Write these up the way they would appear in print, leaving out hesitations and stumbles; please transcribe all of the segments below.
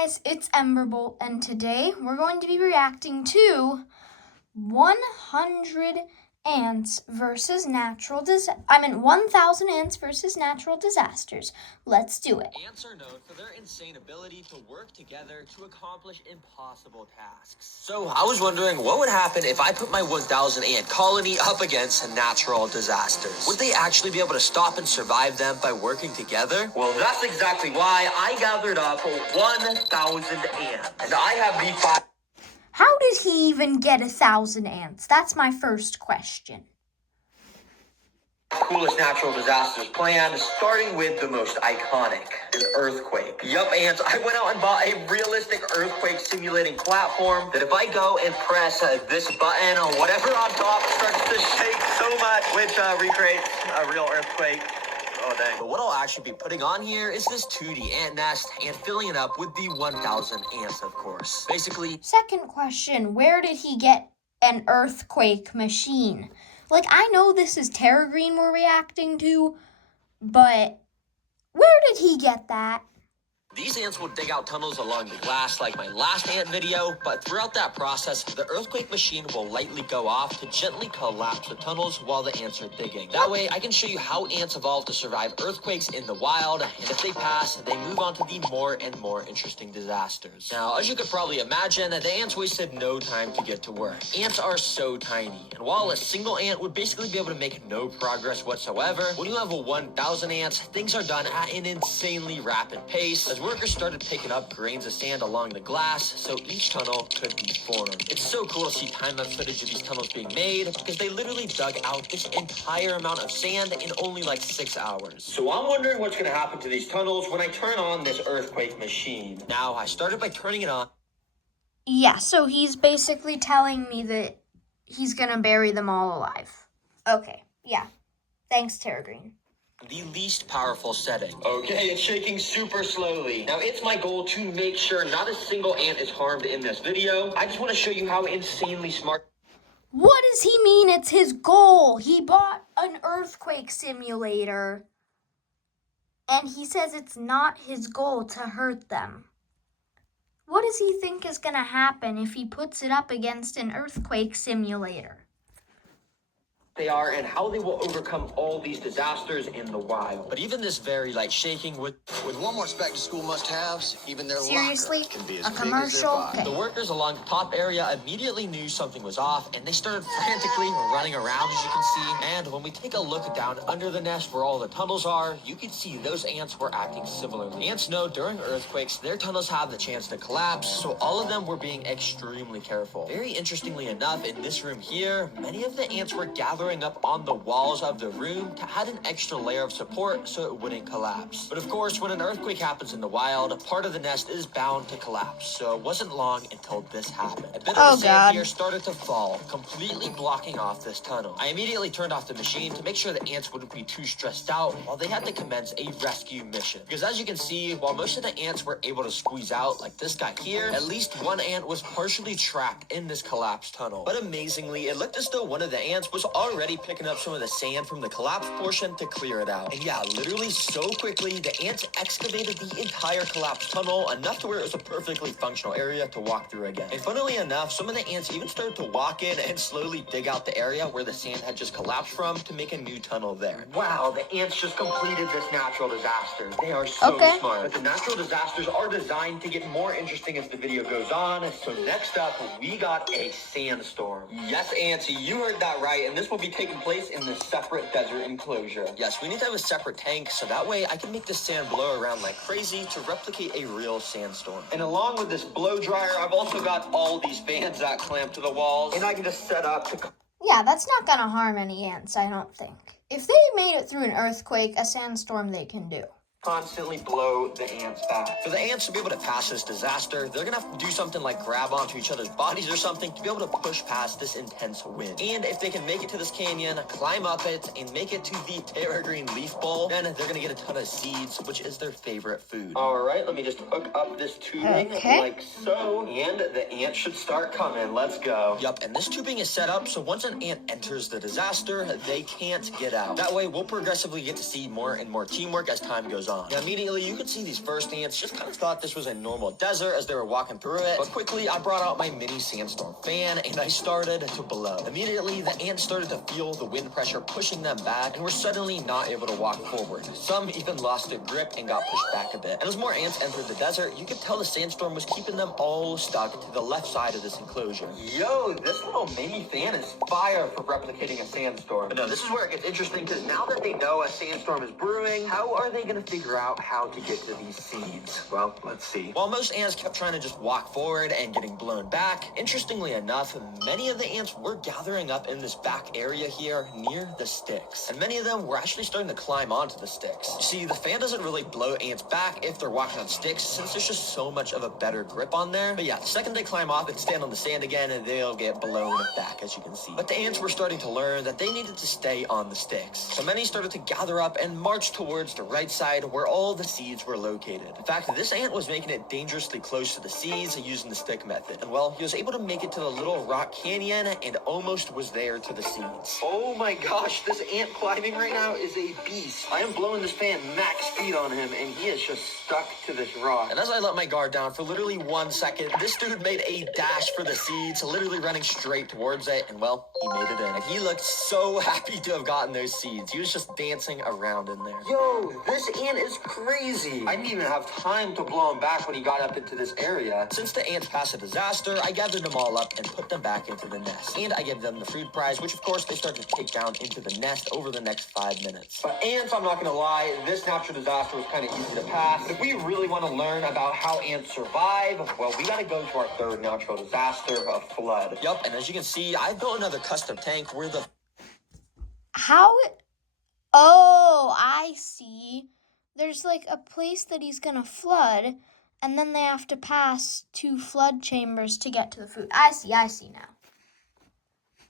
guys, it's Emberbolt, and today we're going to be reacting to 1,000 ants versus natural disasters. Let's do it. Ants are known for their insane ability to work together to accomplish impossible tasks. So I was wondering what would happen if I put my 1,000 ant colony up against natural disasters. Would they actually be able to stop and survive them by working together? Well, that's exactly why I gathered up 1,000 ants. And I have the 5. How did he even get 1,000 ants? That's my first question. Coolest natural disasters planned, starting with the most iconic, an earthquake. Yup, ants, I went out and bought a realistic earthquake simulating platform that if I go and press this button or whatever on top starts to shake so much, which recreates a real earthquake. Oh, dang. But what I'll actually be putting on here is this 2D ant nest and filling it up with the 1,000 ants, of course. Basically. Second question, where did he get an earthquake machine? Like, I know this is TerraGreen we're reacting to, but where did he get that? These ants will dig out tunnels along the glass like my last ant video, but throughout that process, the earthquake machine will lightly go off to gently collapse the tunnels while the ants are digging. That way, I can show you how ants evolve to survive earthquakes in the wild, and if they pass, they move on to the more and more interesting disasters. Now, as you could probably imagine, the ants wasted no time to get to work. Ants are so tiny, and while a single ant would basically be able to make no progress whatsoever, when you have 1,000 ants, things are done at an insanely rapid pace, as workers started picking up grains of sand along the glass so each tunnel could be formed. It's so cool to see time-lapse footage of these tunnels being made because they literally dug out this entire amount of sand in only like 6 hours. So I'm wondering what's going to happen to these tunnels when I turn on this earthquake machine. Now, I started by turning it on. Yeah, so he's basically telling me that he's gonna bury them all alive. Okay, yeah. Thanks, TerraGreen. The least powerful setting. Okay, it's shaking super slowly. Now, it's my goal to make sure not a single ant is harmed in this video. I just want to show you how insanely smart. What does he mean it's his goal? He bought an earthquake simulator, and he says it's not his goal to hurt them. What does he think is going to happen if he puts it up against an earthquake simulator? They are and how they will overcome all these disasters in the wild. But even this very light shaking with one more spec to school must-haves, even their Seriously? locker can be as A big commercial? as their body. The workers along the top area immediately knew something was off, and they started frantically running around, as you can see. And when we take a look down under the nest where all the tunnels are, you can see those ants were acting similarly. Ants know during earthquakes, their tunnels have the chance to collapse, so all of them were being extremely careful. Very interestingly enough, in this room here, many of the ants were gathering up on the walls of the room to add an extra layer of support so it wouldn't collapse. But of course, when an earthquake happens in the wild, part of the nest is bound to collapse, so it wasn't long until this happened. A bit of the sand here started to fall, completely blocking off this tunnel. I immediately turned off the machine to make sure the ants wouldn't be too stressed out while they had to commence a rescue mission. Because as you can see, while most of the ants were able to squeeze out, like this guy here, at least one ant was partially trapped in this collapsed tunnel. But amazingly, it looked as though one of the ants was already picking up some of the sand from the collapsed portion to clear it out. And yeah, literally so quickly, the ants excavated the entire collapsed tunnel, enough to where it was a perfectly functional area to walk through again. And funnily enough, some of the ants even started to walk in and slowly dig out the area where the sand had just collapsed from to make a new tunnel there. Wow, the ants just completed this natural disaster. They are so smart. But the natural disasters are designed to get more interesting as the video goes on. So next up, we got a sandstorm. Yes, ants, you heard that right, and this will be taking place in this separate desert enclosure. Yes, we need to have a separate tank, so that way I can make this sand blow around like crazy to replicate a real sandstorm. And along with this blow dryer, I've also got all these fans that clamp to the walls, and I can just set up to... Yeah, that's not gonna harm any ants, I don't think. If they made it through an earthquake, a sandstorm they can do. Constantly blow the ants back. For the ants to be able to pass this disaster, they're gonna have to do something like grab onto each other's bodies or something to be able to push past this intense wind. And if they can make it to this canyon, climb up it, and make it to the TerraGreen leaf bowl, then they're gonna get a ton of seeds, which is their favorite food. Alright, let me just hook up this tubing like so, and the ants should start coming. Let's go. Yup, and this tubing is set up so once an ant enters the disaster, they can't get out. That way, we'll progressively get to see more and more teamwork as time goes on. Now, immediately, you could see these first ants just kind of thought this was a normal desert as they were walking through it. But quickly, I brought out my mini sandstorm fan and I started to blow. Immediately, the ants started to feel the wind pressure pushing them back and were suddenly not able to walk forward. Some even lost their grip and got pushed back a bit. And as more ants entered the desert, you could tell the sandstorm was keeping them all stuck to the left side of this enclosure. Yo, this little mini fan is fire for replicating a sandstorm. But no, this is where it gets interesting because now that they know a sandstorm is brewing, how are they going to figure out how to get to these seeds? Well, let's see. While most ants kept trying to just walk forward and getting blown back, interestingly enough, many of the ants were gathering up in this back area here near the sticks. And many of them were actually starting to climb onto the sticks. You see, the fan doesn't really blow ants back if they're walking on sticks since there's just so much of a better grip on there. But yeah, the second they climb off and stand on the sand again, they'll get blown back, as you can see. But the ants were starting to learn that they needed to stay on the sticks. So many started to gather up and march towards the right side where all the seeds were located. In fact, this ant was making it dangerously close to the seeds using the stick method. And well, he was able to make it to the little rock canyon and almost was there to the seeds. Oh my gosh, this ant climbing right now is a beast. I am blowing this fan max speed on him and he is just stuck to this rock. And as I let my guard down for literally 1 second, this dude made a dash for the seeds, literally running straight towards it, and well, he made it in. And he looked so happy to have gotten those seeds. He was just dancing around in there. Yo, this ant is crazy. I didn't even have time to blow him back when he got up into this area. Since the ants passed a disaster, I gathered them all up and put them back into the nest. And I gave them the food prize, which of course they started to take down into the nest over the next 5 minutes. But ants, I'm not gonna lie, this natural disaster was kind of easy to pass. But if we really want to learn about how ants survive, well, we gotta go to our third natural disaster, a flood. Yup, and as you can see, I built another custom tank where the... Oh, I see. There's like a place that he's gonna flood, and then they have to pass 2 flood chambers to get to the food. I see now.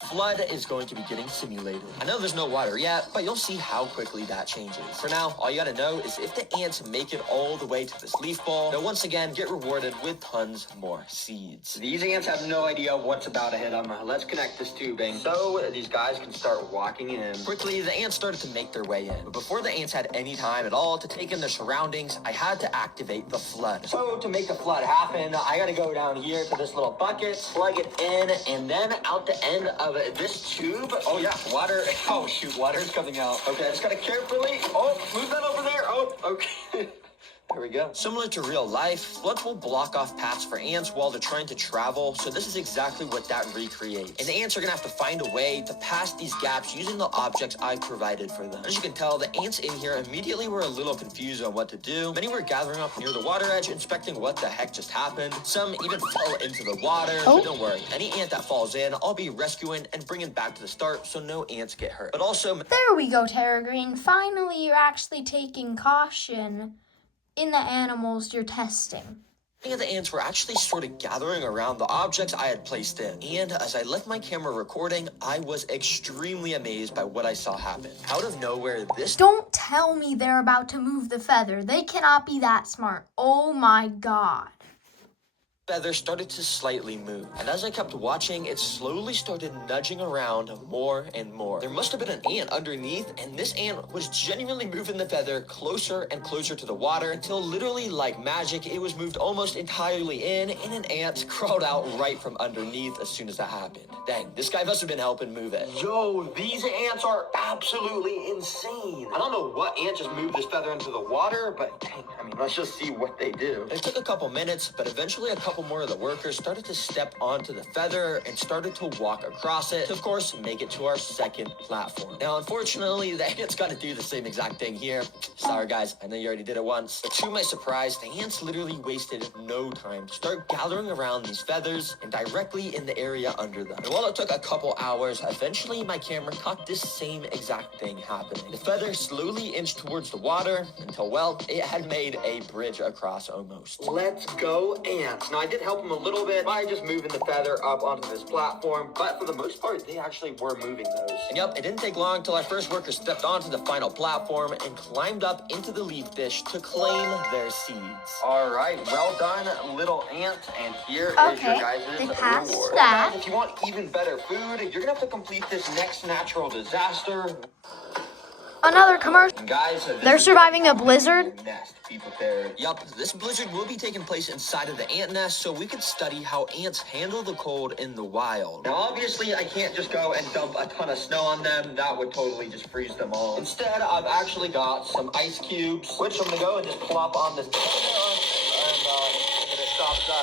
flood is going to be getting simulated. I know there's no water yet, but you'll see how quickly that changes. For now, all you gotta know is if the ants make it all the way to this leaf ball, they'll once again get rewarded with tons more seeds. These ants have no idea what's about to hit them. Let's connect this tubing so these guys can start walking in. Quickly, the ants started to make their way in. But before the ants had any time at all to take in their surroundings, I had to activate the flood. So to make the flood happen, I gotta go down here to this little bucket, plug it in, and then out the end of this tube. Oh yeah, water. Oh shoot, water's coming out. Okay, I just gotta carefully. Oh, move that over there. Oh, okay. There we go. Similar to real life, floods will block off paths for ants while they're trying to travel, so this is exactly what that recreates. And the ants are gonna have to find a way to pass these gaps using the objects I provided for them. As you can tell, the ants in here immediately were a little confused on what to do. Many were gathering up near the water edge, inspecting what the heck just happened. Some even fell into the water, but don't worry. Any ant that falls in, I'll be rescuing and bringing back to the start so no ants get hurt. But also... There we go, Terra Green. Finally, you're actually taking caution in the animals you're testing. Many of the ants were actually sort of gathering around the objects I had placed in. And as I left my camera recording, I was extremely amazed by what I saw happen. Out of nowhere, this... Don't tell me they're about to move the feather. They cannot be that smart. Oh my god. feather started to slightly move, and as I kept watching, it slowly started nudging around more and more. There must have been an ant underneath, and this ant was genuinely moving the feather closer and closer to the water until literally like magic, it was moved almost entirely in, and an ant crawled out right from underneath as soon as that happened. Dang, this guy must have been helping move it. Yo, these ants are absolutely insane. I don't know what ant just moved this feather into the water, but dang, I mean, let's just see what they do. It took a couple minutes, but eventually a couple more of the workers started to step onto the feather and started to walk across it to, of course, make it to our second platform. Now, unfortunately, the ants got to do the same exact thing here. Sorry, guys, I know you already did it once. But to my surprise, the ants literally wasted no time to start gathering around these feathers and directly in the area under them. And while it took a couple hours, eventually my camera caught this same exact thing happening. The feather slowly inched towards the water until, well, it had made a bridge across almost. Let's go, ants. Now, I did help them a little bit by just moving the feather up onto this platform, but for the most part, they actually were moving those. And yep, it didn't take long until our first worker stepped onto the final platform and climbed up into the leaf dish to claim their seeds. All right, well done, little ant, and here is your guys' they passed reward. that. If you want even better food, you're gonna have to complete this next natural disaster. Another commercial. And guys, They're surviving a blizzard. Nest. Be prepared. Yup, this blizzard will be taking place inside of the ant nest, so we could study how ants handle the cold in the wild. Now, obviously, I can't just go and dump a ton of snow on them. That would totally just freeze them all. Instead, I've actually got some ice cubes, which I'm gonna go and just plop on this.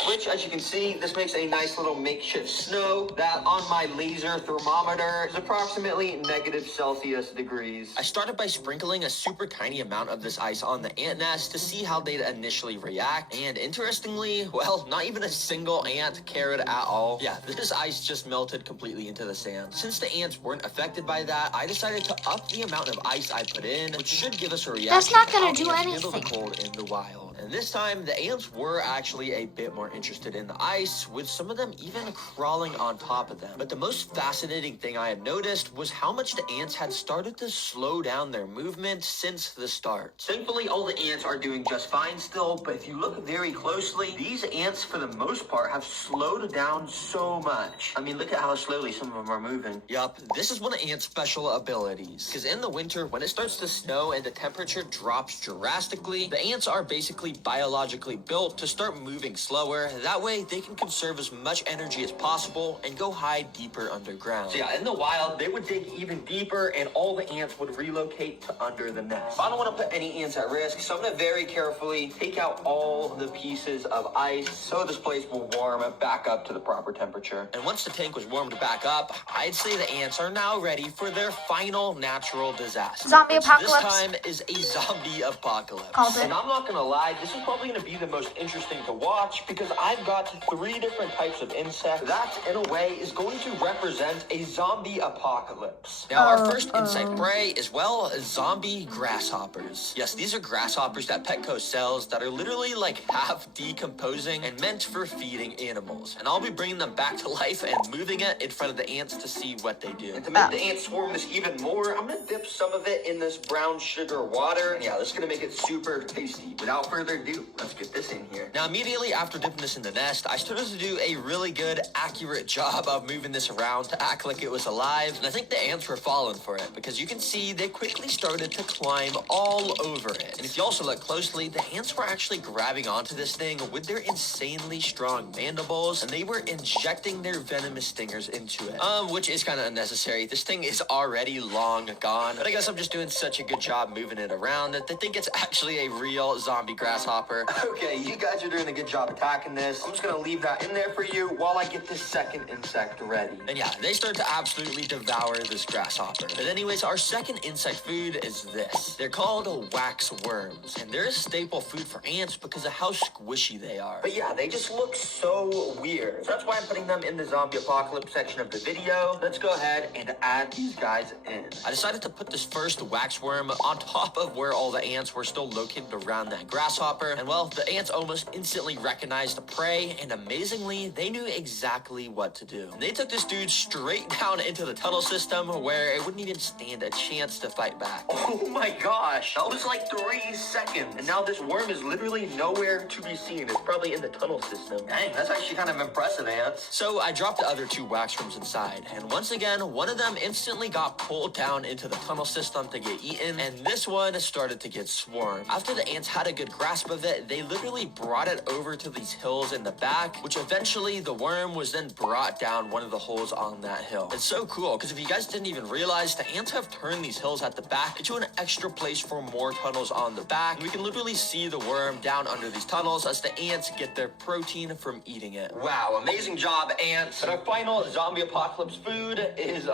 Which, as you can see, this makes a nice little makeshift snow that on my laser thermometer is approximately -Celsius degrees. I started by sprinkling a super tiny amount of this ice on the ant nest to see how they'd initially react. And interestingly, well, not even a single ant cared at all. Yeah, this ice just melted completely into the sand. Since the ants weren't affected by that, I decided to up the amount of ice I put in, which should give us a reaction. That's not to gonna how do ants handle the anything. cold in the wild. And this time, the ants were actually a bit more interested in the ice, with some of them even crawling on top of them. But the most fascinating thing I had noticed was how much the ants had started to slow down their movement since the start. Thankfully, all the ants are doing just fine still, but if you look very closely, these ants, for the most part, have slowed down so much. I mean, look at how slowly some of them are moving. Yup, this is one of ants' special abilities. Because in the winter, when it starts to snow and the temperature drops drastically, the ants are basically biologically built to start moving slower. That way, they can conserve as much energy as possible and go hide deeper underground. So yeah, in the wild, they would dig even deeper and all the ants would relocate to under the nest. I don't want to put any ants at risk, so I'm going to very carefully take out all the pieces of ice so this place will warm back up to the proper temperature. And once the tank was warmed back up, I'd say the ants are now ready for their final natural disaster. Zombie which apocalypse. This time is a zombie apocalypse. Called it. And I'm not going to lie, this is probably going to be the most interesting to watch because I've got 3 different types of insects that, in a way, is going to represent a zombie apocalypse. Now, our first insect prey is, well, zombie grasshoppers. Yes, these are grasshoppers that Petco sells that are literally like half decomposing and meant for feeding animals. And I'll be bringing them back to life and moving it in front of the ants to see what they do. And to make the ants swarm this even more, I'm going to dip some of it in this brown sugar water. And yeah, this is going to make it super tasty. Without further ado, let's get this in here. Now, immediately after dipping this in the nest, I started to do a really good, accurate job of moving this around to act like it was alive. And I think the ants were falling for it because you can see they quickly started to climb all over it. And if you also look closely, the ants were actually grabbing onto this thing with their insanely strong mandibles, and they were injecting their venomous stingers into it. Which is kind of unnecessary. This thing is already long gone, but I guess I'm just doing such a good job moving it around that they think it's actually a real zombie grasshopper. Okay, you guys are doing a good job attacking this. I'm just gonna leave that in there for you while I get this second insect ready. And yeah, they start to absolutely devour this grasshopper. But anyways, our second insect food is this. They're called wax worms, and they're a staple food for ants because of how squishy they are. But yeah, they just look so weird. So that's why I'm putting them in the zombie apocalypse section of the video. Let's go ahead and add these guys in. I decided to put this first wax worm on top of where all the ants were still located around that grasshopper. And well, the ants almost instantly recognized the prey, and amazingly, they knew exactly what to do. And they took this dude straight down into the tunnel system where it wouldn't even stand a chance to fight back. Oh my gosh, that was like 3 seconds. And now this worm is literally nowhere to be seen. It's probably in the tunnel system. Dang, that's actually kind of impressive, ants. So I dropped the other 2 wax worms inside, and once again, one of them instantly got pulled down into the tunnel system to get eaten, and this one started to get swarmed. After the ants had a good grasp of it, they literally brought it over to these hills in the back, which eventually the worm was then brought down one of the holes on that hill. It's so cool, because if you guys didn't even realize, the ants have turned these hills at the back into an extra place for more tunnels on the back. And we can literally see the worm down under these tunnels as the ants get their protein from eating it. Wow, amazing job, ants. But our final zombie apocalypse food is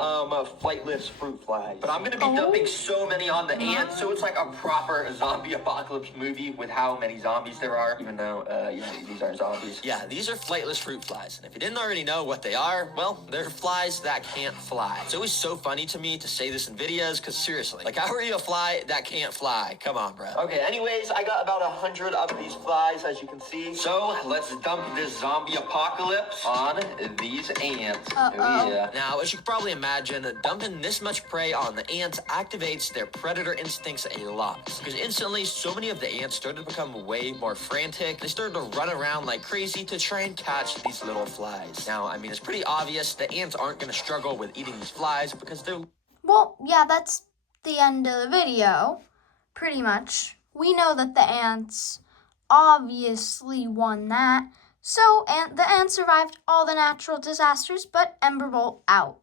flightless fruit flies. But I'm gonna be dumping so many on the ants, so it's like a proper zombie apocalypse movie with how many zombies there are, even though these aren't zombies. Yeah, these are flightless fruit flies, and if you didn't already know what they are, well, they're flies that can't fly. It's always so funny to me to say this in videos, because seriously, like, how are you a fly that can't fly? Come on, bro. Okay, anyways, I got about 100 of these flies, as you can see. So let's dump this zombie apocalypse on these ants. Oh yeah. Now, as you can probably imagine, dumping this much prey on the ants activates their predator instincts a lot, because instantly so many of the ants started to become way more frantic. They started to run around like crazy to try and catch these little flies. Now, I mean, it's pretty obvious the ants aren't going to struggle with eating these flies because they're... Well, yeah, that's the end of the video, pretty much. We know that the ants obviously won that. So the ants survived all the natural disasters, but Emberbolt out.